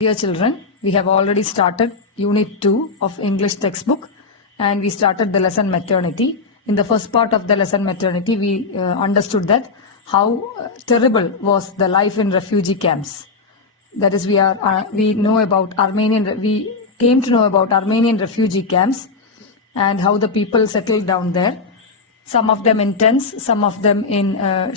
Dear children, we have already started Unit 2 of English textbook and we started the lesson Maternity. In the first part of the lesson Maternity, we understood that how terrible was the life in refugee camps. That is, we know about we came to know about Armenian refugee camps and how the people settled down there. Some of them in tents, some of them in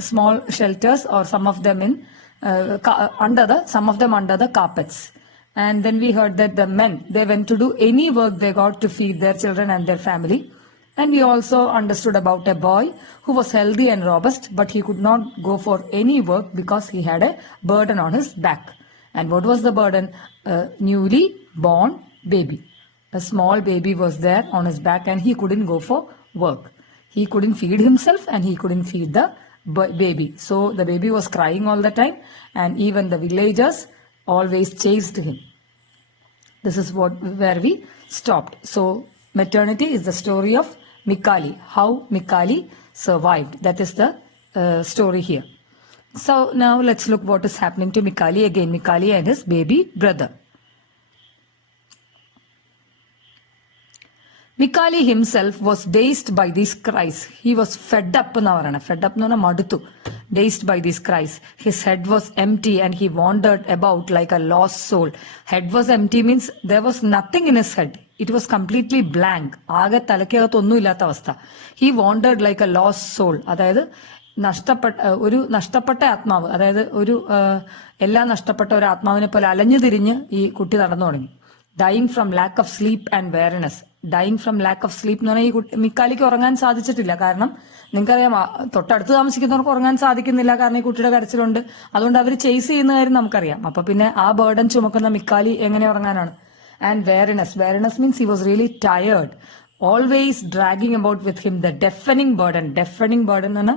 small shelters, or some of them in some of them under the carpets. And then we heard that the men, they went to do any work they got to feed their children and their family. And we also understood about a boy who was healthy and robust, but he could not go for any work because he had a burden on his back. And what was the burden? A newly born baby. A small baby was there on his back and he couldn't go for work. He couldn't feed himself and he couldn't feed the baby. So the baby was crying all the time and even the villagers always chased him. This is where we stopped. So maternity is the story of Mikali, how Mikali survived. That is the story here. So now let's look what is happening to Mikali again. Mikali and his baby brother. Mikali himself was dazed by these cries. He was fed up. Fed up maduttu. Dazed by these cries. His head was empty and he wandered about like a lost soul. Head was empty means there was nothing in his head. It was completely blank. He wandered like a lost soul. അതായത് നഷ്ടപ്പെട്ട ആത്മാവ്, അതായത് എല്ലാം നഷ്ടപ്പെട്ട ഒരു ആത്മാവിനെ പോലെ അലഞ്ഞു തിരിഞ്ഞ് ഈ കുട്ടി നടന്നു തുടങ്ങി. Dying from lack of sleep and weariness. Dying from lack of sleep എന്ന് പറഞ്ഞാൽ ഈ മിക്കാലിക്ക് ഉറങ്ങാൻ സാധിച്ചിട്ടില്ല. കാരണം നിങ്ങൾക്കറിയാം, തൊട്ടടുത്ത് താമസിക്കുന്നവർക്ക് ഉറങ്ങാൻ സാധിക്കുന്നില്ല, കാരണം ഈ കുട്ടിയുടെ കരച്ചിലുണ്ട്. അതുകൊണ്ട് അവർ ചേസ് ചെയ്യുന്ന കാര്യം നമുക്കറിയാം. അപ്പൊ പിന്നെ ആ ബേർഡൻ ചുമക്കുന്ന മിക്കാലി എങ്ങനെ ഉറങ്ങാനാണ്? And weariness means he was really tired, always dragging about with him the deafening burden. Deafening burden എന്ന്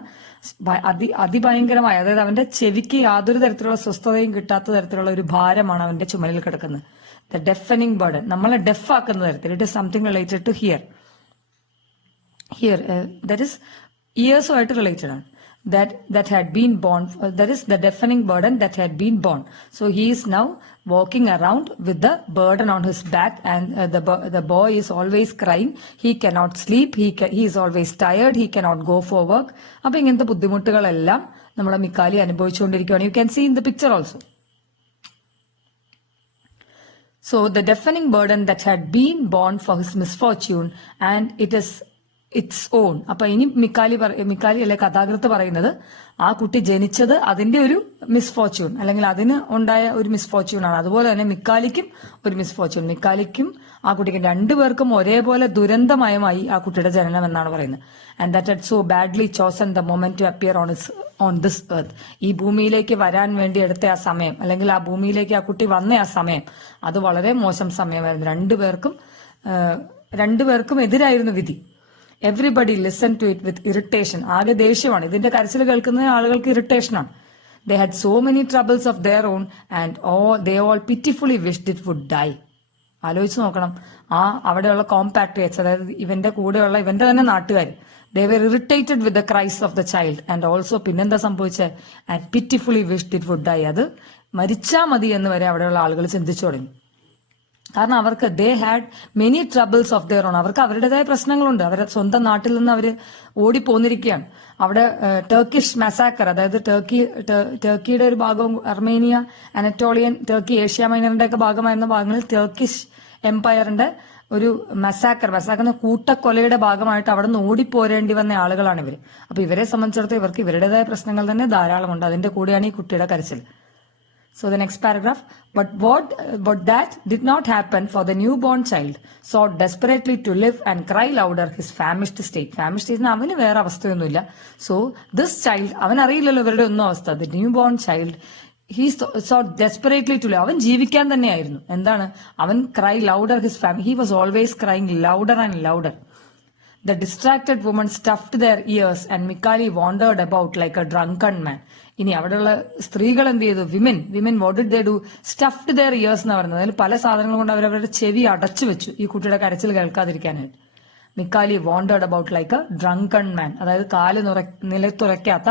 പറഞ്ഞാൽ അതിഭയങ്കരമായ, അതായത് അവന്റെ ചെവിക്ക് യാതൊരു തരത്തിലുള്ള സ്വസ്ഥതയും കിട്ടാത്ത തരത്തിലുള്ള ഒരു ഭാരമാണ് അവന്റെ ചുമലിൽ കിടക്കുന്നത്. The deafening burden. നമ്മളെ ഡെഫ് ആക്കുന്ന തരത്തിൽ. It is something related to hear. That is ears-ആയിട്ട് related ആണ്. That had been born. That is the deafening burden that had been born. So he is now walking around with the burden on his back, and the boy is always crying. He cannot sleep. He is always tired. He cannot go for work. അപ്പൊ ഇങ്ങനത്തെ ബുദ്ധിമുട്ടുകളെല്ലാം നമ്മുടെ മിക്കാലി അനുഭവിച്ചുകൊണ്ടിരിക്കുകയാണ്. You can see in the picture also. So the deafening burden that had been born for his misfortune, and it is its own. അപ്പൊ ഇനി മിക്കാലി അല്ലെ കഥാകൃത്ത് പറയുന്നത് ആ കുട്ടി ജനിച്ചത് അതിന്റെ ഒരു മിസ്ഫോർച്യൂൺ, അല്ലെങ്കിൽ അതിന് ഉണ്ടായ ഒരു മിസ്ഫോർച്യൂൺ ആണ്. അതുപോലെ തന്നെ മിക്കാലിക്കും ഒരു മിസ്ഫോർച്യൂൺ. മിക്കാലിക്കും ആ കുട്ടിക്കും രണ്ടുപേർക്കും ഒരേപോലെ ദുരന്തമയമായി ആ കുട്ടിയുടെ ജനനം എന്നാണ് പറയുന്നത്. And that had so badly chosen the moment to appear on this earth. ഈ ഭൂമിയിലേക്ക് വരാൻ വേണ്ടി എടുത്ത ആ സമയം, അല്ലെങ്കിൽ ആ ഭൂമിയിലേക്ക് ആ കുട്ടി വന്ന ആ സമയം, അത് വളരെ മോശം സമയമായിരുന്നു. രണ്ടുപേർക്കും എതിരായിരുന്നു വിധി. Everybody listen to it with irritation. ആകെ ദേഷ്യമാണ്. ഇതിന്റെ കരച്ചിൽ കേൾക്കുന്ന ആളുകൾക്ക് ഇറിറ്റേഷനാണ്. They had so many troubles of their own and they all pitifully wished it would die. ആലോചിച്ച് നോക്കണം, അവിടെയുള്ള കോമ്പാട്രിയറ്റ്സ്, അതായത് ഇവന്റെ തന്നെ നാട്ടുകാർ, they were irritated with the cries of the child and also പിന്നെന്താ സംഭവിച്ചത്? and pitifully wished it would die. അത് മരിച്ചാ മതി എന്ന് വരെ അവിടെയുള്ള ആളുകൾ ചിന്തിച്ചു തുടങ്ങി. കാരണം അവർക്ക് they had many troubles of their own. അവർക്ക് അവരുടേതായ പ്രശ്നങ്ങളുണ്ട്. അവരുടെ സ്വന്തം നാട്ടിൽ നിന്ന് അവര് ഓടിപ്പോന്നിരിക്കുകയാണ്. അവിടെ ടർക്കിഷ് മസാക്കർ, അതായത് ടർക്കിയുടെ ഒരു ഭാഗവും അർമേനിയ, അനറ്റോളിയൻ, ടർക്കി, ഏഷ്യ മൈനറിന്റെ ഒക്കെ ഭാഗമായിരുന്ന ഭാഗങ്ങളിൽ ടർക്കിഷ് എംപയറിന്റെ ഒരു മസാക്കർ എന്ന കൂട്ടക്കൊലയുടെ ഭാഗമായിട്ട് അവിടെ നിന്ന് ഓടിപ്പോരേണ്ടി വന്ന ആളുകളാണ് ഇവര്. അപ്പൊ ഇവരെ സംബന്ധിച്ചിടത്തോളം ഇവർക്ക് ഇവരുടേതായ പ്രശ്നങ്ങൾ തന്നെ ധാരാളമുണ്ട്. അതിന്റെ കൂടെയാണ് ഈ കുട്ടിയുടെ കരച്ചിൽ. So the next paragraph, but that did not happen, for the newborn child sought desperately to live and cry louder his famished state. Famished state അവന് വേറെ അവസ്ഥയൊന്നുമില്ല. So this child, അവൻ അറിയില്ലല്ലോ ഇവരുടെ ഒന്നും അവസ്ഥ. The newborn child, he sought desperately to live. അവൻ ജീവിക്കാൻ തന്നെയായിരുന്നു. എന്താണ്? അവൻ cry louder his family. He was always crying louder and louder. The distracted woman stuffed their ears and Mikali wandered about like a drunken man. ഇനി അവിടെയുള്ള സ്ത്രീകൾ എന്ത് ചെയ്തു? Women what did they do? Stuffed their ears എന്ന് പറയുന്നത്, അതിൽ പല സാധനങ്ങൾ കൊണ്ട് അവരവരുടെ ചെവി അടച്ചു വെച്ചു ഈ കുട്ടിയുടെ കരച്ചിൽ കേൾക്കാതിരിക്കാനായിട്ട്. Mikali wandered about like a drunken man, അതായത് കാല് നിലത്തുറയ്ക്കാത്ത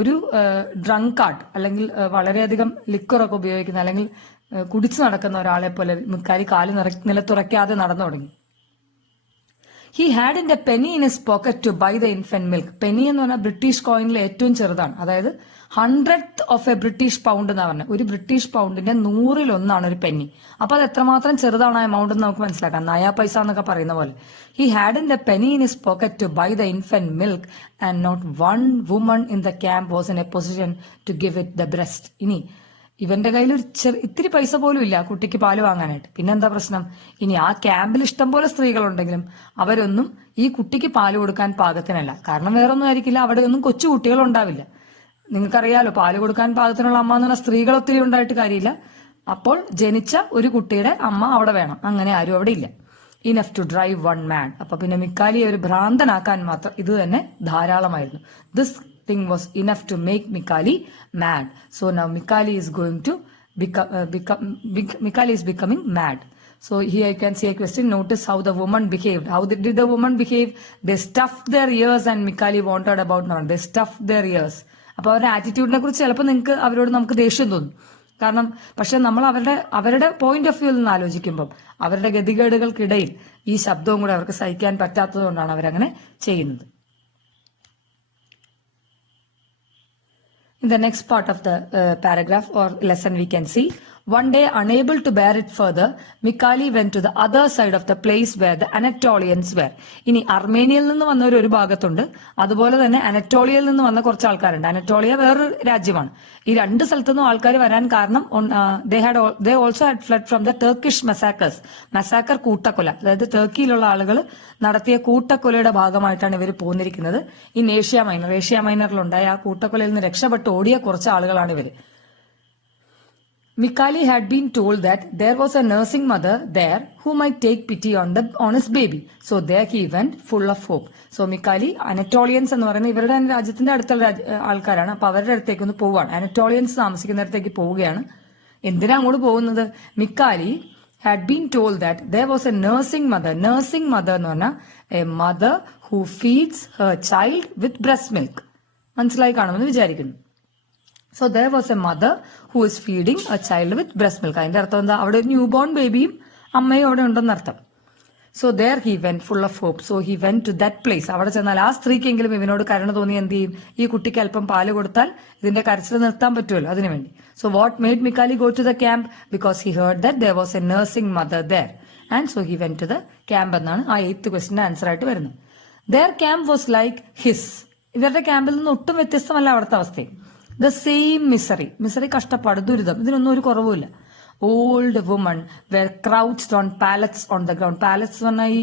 ഒരു ഡ്രങ്കാർഡ് അല്ലെങ്കിൽ വളരെയധികം ലിക്വറൊക്കെ ഉപയോഗിക്കുന്ന അല്ലെങ്കിൽ കുടിച്ചു നടക്കുന്ന ഒരാളെ പോലെ മിക്കാലി കാല് നിലത്തുറയ്ക്കാതെ നടന്നു തുടങ്ങി. He had in a penny in his pocket to buy the infant milk. Penny എന്ന് പറഞ്ഞാൽ ബ്രിട്ടീഷ് കോയിനിലെ ഏറ്റവും ചെറുതാണ്. അതായത് 100th of A British pound എന്നാ പറഞ്ഞത്. ഒരു ബ്രിട്ടീഷ് പൗണ്ടിന്റെ 100ൽ1 ഒരു പെന്നി. അപ്പൊ അത് എത്രമാത്രം ചെറുതാണ് ആ എമൗണ്ട് എന്ന് നമുക്ക് മനസ്സിലാക്കാം. നയാ പൈസ എന്നൊക്കെ പറയുന്ന പോലെ. He had in a penny in his pocket to buy the infant milk and not one woman in the camp was in a position to give it the breast. ഇനി ഇവന്റെ കയ്യിൽ ഒരു ഇത്തിരി പൈസ പോലും ഇല്ല കുട്ടിക്ക് പാല് വാങ്ങാനായിട്ട്. പിന്നെന്താ പ്രശ്നം? ഇനി ആ ക്യാമ്പിൽ ഇഷ്ടംപോലെ സ്ത്രീകളുണ്ടെങ്കിലും അവരൊന്നും ഈ കുട്ടിക്ക് പാല് കൊടുക്കാൻ പാകത്തിനല്ല. കാരണം വേറൊന്നും ആയിരിക്കില്ല, അവിടെ ഒന്നും കൊച്ചു കുട്ടികൾ ഉണ്ടാവില്ല. നിങ്ങൾക്കറിയാലോ, പാല് കൊടുക്കാൻ പാകത്തിനുള്ള അമ്മ എന്ന് പറഞ്ഞാൽ സ്ത്രീകൾ ഒത്തിരി ഉണ്ടായിട്ട് കാര്യമില്ല. അപ്പോൾ ജനിച്ച ഒരു കുട്ടിയുടെ അമ്മ അവിടെ വേണം. അങ്ങനെ ആരും അവിടെ ഇല്ല. Enough to drive one man. അപ്പൊ പിന്നെ മിക്കാലിയെ ഒരു ഭ്രാന്തനാക്കാൻ മാത്രം ഇത് തന്നെ ധാരാളമായിരുന്നു. This thing was enough to make Mikali mad. So now Mikali is going to Mikali is becoming mad. So here you can see a question. Notice how the woman behaved. How did the woman behave? They stuffed their ears and Mikali wanted about now. They stuffed their ears. അപ്പൊ അവരുടെ ആറ്റിറ്റ്യൂഡിനെ കുറിച്ച് ചിലപ്പോൾ നിങ്ങൾക്ക് അവരോട് നമുക്ക് ദേഷ്യം തോന്നും. കാരണം പക്ഷെ നമ്മൾ അവരുടെ പോയിന്റ് ഓഫ് വ്യൂവിൽ നിന്ന് ആലോചിക്കുമ്പോൾ അവരുടെ ഗതികേടുകൾക്കിടയിൽ ഈ ശബ്ദവും കൂടെ അവർക്ക് സഹിക്കാൻ പറ്റാത്തത് കൊണ്ടാണ് അവരങ്ങനെ ചെയ്യുന്നത്. In the next part of the paragraph or lesson we can see, one day unable to bear it further, Mikali went to the other side of the place where the Anatolians were. ഇനി അർമേനിയയിൽ നിന്ന് വന്നവർ ഒരു ഭാഗത്തുണ്ട്, അതുപോലെ തന്നെ അനറ്റോളിയയിൽ നിന്ന് വന്ന കുറച്ച് ആൾക്കാരുണ്ട്. അനറ്റോളിയ വേറൊരു രാജ്യമാണ്. ഈ രണ്ട് സ്ഥലത്തുനിന്നും ആൾക്കാർ വരാൻ കാരണം they also had fled from the Turkish massacres. Massacre കൂട്ടക്കൊല, അതായത് ടർക്കിയിലുള്ള ആളുകൾ നടത്തിയ കൂട്ടക്കൊലയുടെ ഭാഗമായിട്ടാണ് ഇവർ പോന്നിരിക്കുന്നത്. ഇൻ ഏഷ്യ മൈനറിലുണ്ടായ ആ കൂട്ടക്കൊലയിൽ നിന്ന് രക്ഷപ്പെട്ട് ഓടിയ കുറച്ച് ആളുകളാണ് ഇവര്. Mikali had been told that there was a nursing mother there who might take pity on his baby. So there he went full of hope. So Mikali, Anatolians എന്ന് പറയുന്നത് ഇവരുടെ രാജ്യത്തിന്റെ അടുത്തുള്ള ആൾക്കാരാണ്. അപ്പൊ അവരുടെ അടുത്തേക്ക് ഒന്ന് പോവുകയാണ്. അനറ്റോളിയൻസ് താമസിക്കുന്നിടത്തേക്ക് പോവുകയാണ്. എന്തിനാ അങ്ങോട്ട് പോകുന്നത്? മിക്കാലി had been told that there was a nursing mother. Nursing mother എന്ന് പറഞ്ഞാൽ a mother who feeds her child with breast milk. മനസ്സിലായി കാണുമെന്ന് വിചാരിക്കുന്നു. So there was a mother who is feeding a child with breast milk. അതിന്റെ അർത്ഥം എന്താ? അവിടെ ഒരു ന്യൂ ബോൺ ബേബിയും അമ്മയും അവിടെ ഉണ്ടെന്ന് അർത്ഥം. So there he went full of hope. So he went to that place. അവിടെ ചെന്നാൽ ആ സ്ത്രീക്കെങ്കിലും ഇവനോട് കരുണ തോന്നി എന്ത് ചെയ്യും? ഈ കുട്ടിക്ക് അല്പം പാല് കൊടുത്താൽ ഇതിന്റെ കരച്ചിൽ നിർത്താൻ പറ്റുമല്ലോ, അതിനുവേണ്ടി. So what made Mikali go to the camp? Because he heard that there was a nursing mother there. And so he went to the camp എന്നാണ് ആ 8th ക്വസ്റ്റിന്റെ ആൻസർ ആയിട്ട് വരുന്നത്. Their camp was like his. ഇവരുടെ ക്യാമ്പിൽ നിന്ന് ഒട്ടും വ്യത്യസ്തമല്ല അവിടുത്തെ അവസ്ഥയും. The same misery കഷ്ടപ്പാട്, ദുരിതം, ഇതിനൊന്നും ഒരു കുറവുമില്ല. Old women were crouched on pallets on the ground. Pallets എന്ന് പറഞ്ഞാൽ ഈ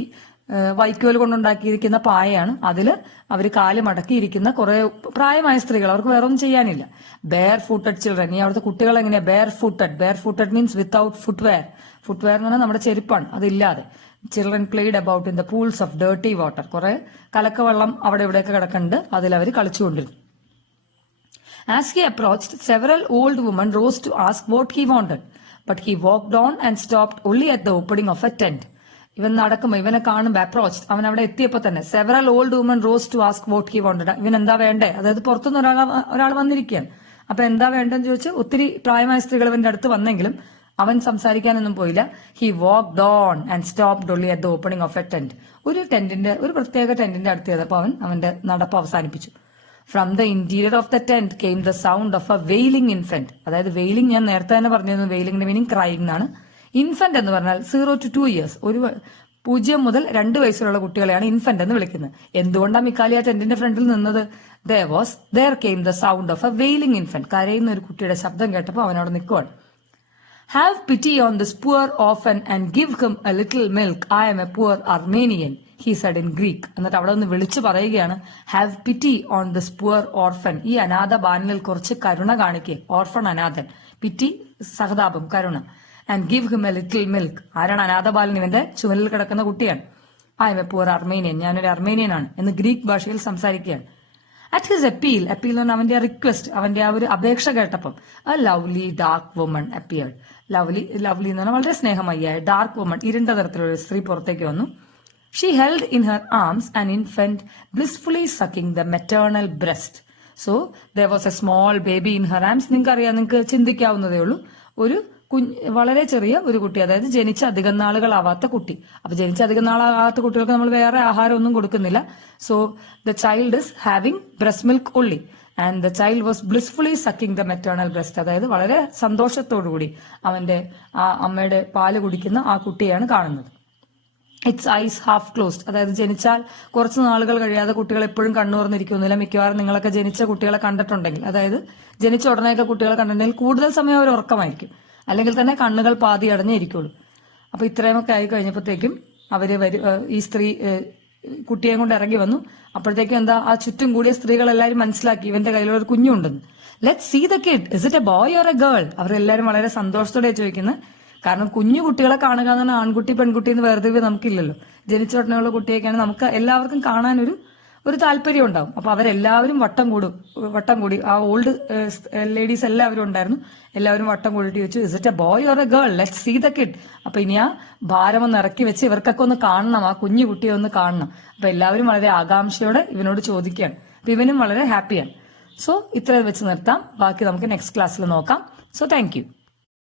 വൈക്കോൽ കൊണ്ടുണ്ടാക്കിയിരിക്കുന്ന പായയാണ്. അതില് അവർ കാല് മടക്കിയിരിക്കുന്ന കുറെ പ്രായമായ സ്ത്രീകൾ, അവർക്ക് വേറെ ഒന്നും ചെയ്യാനില്ല. Bare footed children. ഈ അവിടുത്തെ കുട്ടികൾ എങ്ങനെയാ? Bare footed means without footwear. Footwear എന്ന് പറഞ്ഞാൽ നമ്മുടെ ചെരുപ്പാണ്, അതില്ലാതെ. Children played about in the pools of dirty water. കുറെ കലക്കവെള്ളം അവിടെ ഇവിടെയൊക്കെ കിടക്കുന്നുണ്ട്, അതിൽ അവർ കളിച്ചുകൊണ്ടിരുന്നു. As he approached, several old women rose to ask what he wanted, but he walked on and stopped only at the opening of a tent. ഇവൻ നടക്കുമ്പോൾ ഇവനെ കാണുമ്പോൾ അപ്രോച്ച്, അവൻ അവിടെ എത്തിയപ്പോൾ തന്നെ several old women rose to ask what he wanted. ഇവൻ എന്താ വേണ്ടേ? അതായത് പുറത്തുനിന്ന് ഒരാൾ വന്നിരിക്കുകയാണ്. അപ്പൊ എന്താ വേണ്ടെന്ന് ചോദിച്ച് ഒത്തിരി പ്രായമായ സ്ത്രീകൾ ഇവന്റെ അടുത്ത് വന്നെങ്കിലും അവൻ സംസാരിക്കാനൊന്നും പോയില്ല. He walked on and stopped only at the opening of A tent. ഒരു പ്രത്യേക ടെന്റിന്റെ അടുത്ത് ചെയ്തപ്പോൾ അവൻ അവന്റെ നടപ്പ് അവസാനിപ്പിച്ചു. From the interior of the tent came the sound of a wailing infant. അതായത് വെയിലിംഗ് ഞാൻ നേരത്തെ തന്നെ പറഞ്ഞിരുന്നു, വെയിലിംഗിന്റെ മീനിങ് ക്രൈങ് എന്നാണ്. ഇൻഫന്റ് എന്ന് പറഞ്ഞാൽ 0 to 2 years, 0 മുതൽ 2 വയസ്സിലുള്ള കുട്ടികളെയാണ് ഇൻഫന്റ് എന്ന് വിളിക്കുന്നത്. എന്തുകൊണ്ടാണ് മിക്കാലി ആ ടെന്റിന്റെ ഫ്രണ്ടിൽ നിന്നത്? There came the sound of a wailing infant. കരയുന്ന ഒരു കുട്ടിയുടെ ശബ്ദം കേട്ടപ്പോൾ അവനവിടെ നിൽക്കുവാണ്. Have pity on this poor orphan and give him a little milk. I am a poor Armenian, he said in Greek. എന്നിട്ട് അവിടെ ഒന്ന് വിളിച്ചു പറയുകയാണ്, have പിറ്റി on this poor orphan. ഈ അനാഥ ബാലനിൽ കുറച്ച് കരുണ കാണിക്കുക. ഓർഫൺ അനാഥൻ, പിറ്റി സഹതാപം, കരുണ. And give him a little milk. ആരാണ് അനാഥ ബാലൻ? ഇവന്റെ ചുമലിൽ കിടക്കുന്ന കുട്ടിയാണ്. I am a poor Armenian, ഞാനൊരു അർമേനിയനാണ് എന്ന് ഗ്രീക്ക് ഭാഷയിൽ സംസാരിക്കുകയാണ്. അറ്റ് ഹിസ് അപ്പീൽ എന്ന് പറഞ്ഞാൽ അവന്റെ റിക്വസ്റ്റ്, അവന്റെ ആ ഒരു അപേക്ഷ കേട്ടപ്പം a lovely dark woman appeared. Lovely എന്ന് പറഞ്ഞാൽ വളരെ സ്നേഹമയ്യായ ഡാർക്ക് വുമൺ, ഇരുണ്ട തരത്തിലുള്ള സ്ത്രീ പുറത്തേക്ക് വന്നു. She held in her arms an infant blissfully sucking the maternal breast. So there was A small baby in her arms. നിങ്ങൾക്ക് ചിന്തിക്കാവുന്നതേ ഉള്ളൂ. ഒരു വളരെ ചെറിയ ഒരു കുട്ടി, അതായത് ജനിച്ച അധികം നാളുകളാവാത്ത കുട്ടി. അപ്പൊ ജനിച്ച അധികം നാളാവാത്ത കുട്ടികൾക്ക് നമ്മൾ വേറെ ആഹാരം ഒന്നും കൊടുക്കുന്നില്ല. So the child is having breast milk only and the child was blissfully sucking the maternal breast. അതായത് വളരെ സന്തോഷത്തോടുകൂടി ആ അമ്മയുടെ പാല് കുടിക്കുന്ന ആ കുട്ടിയാണ് കാണുന്നത്. It's eyes half closed. അതായത് ജനിച്ചാൽ കുറച്ച് നാളുകൾ കഴിയാതെ കുട്ടികൾ എപ്പോഴും കണ്ണുറന്നിരിക്കുന്നില്ല. മിക്കവാറും നിങ്ങളൊക്കെ ജനിച്ച കുട്ടികളെ കണ്ടിട്ടുണ്ടെങ്കിൽ, അതായത് ജനിച്ച ഉടനെയൊക്കെ കുട്ടികളെ കണ്ടിട്ടുണ്ടെങ്കിൽ കൂടുതൽ സമയം അവർ ഉറക്കമായിരിക്കും, അല്ലെങ്കിൽ തന്നെ കണ്ണുകൾ പാതി അടഞ്ഞേ ഇരിക്കുള്ളൂ. അപ്പൊ ഇത്രയുമൊക്കെ ആയി കഴിഞ്ഞപ്പോഴത്തേക്കും ഈ സ്ത്രീ കുട്ടിയെ കൊണ്ട് ഇറങ്ങി വന്നു. അപ്പോഴത്തേക്കും ആ ചുറ്റും കൂടിയ സ്ത്രീകളെല്ലാവരും മനസ്സിലാക്കി ഇവന്റെ കയ്യിലുള്ള ഒരു കുഞ്ഞുണ്ടെന്ന്. Let see the kid, is it a boy or a girl? അവരെല്ലാവരും വളരെ സന്തോഷത്തോടെ ചോദിക്കുന്നത്. കാരണം കുഞ്ഞു കുട്ടികളെ കാണുക എന്ന് പറഞ്ഞാൽ ആൺകുട്ടി പെൺകുട്ടി എന്ന് വേർതിരിവ് നമുക്കില്ലല്ലോ. ജനിച്ച ഉടനെയുള്ള കുട്ടിയൊക്കെയാണ് നമുക്ക് എല്ലാവർക്കും കാണാൻ ഒരു താല്പര്യം ഉണ്ടാവും. അപ്പൊ അവരെല്ലാവരും വട്ടം കൂടി ആ ഓൾഡ് ലേഡീസ് എല്ലാവരും ഉണ്ടായിരുന്നു. എല്ലാവരും വട്ടം കൂടിയിട്ട് ചോദിച്ചു, is it a boy or a girl? Let see the kid. അപ്പൊ ഇനി ആ ഭാരം ഒന്ന് ഇറക്കി വെച്ച് ഇവർക്കൊക്കെ ഒന്ന് കാണണം, ആ കുഞ്ഞു കുട്ടിയെ ഒന്ന് കാണണം. അപ്പൊ എല്ലാവരും വളരെ ആകാംക്ഷയോടെ ഇവനോട് ചോദിക്കുകയാണ്. അപ്പൊ ഇവനും വളരെ ഹാപ്പിയാണ്. സോ ഇത്ര വെച്ച് നിർത്താം. ബാക്കി നമുക്ക് നെക്സ്റ്റ് ക്ലാസ്സിൽ നോക്കാം. So thank you.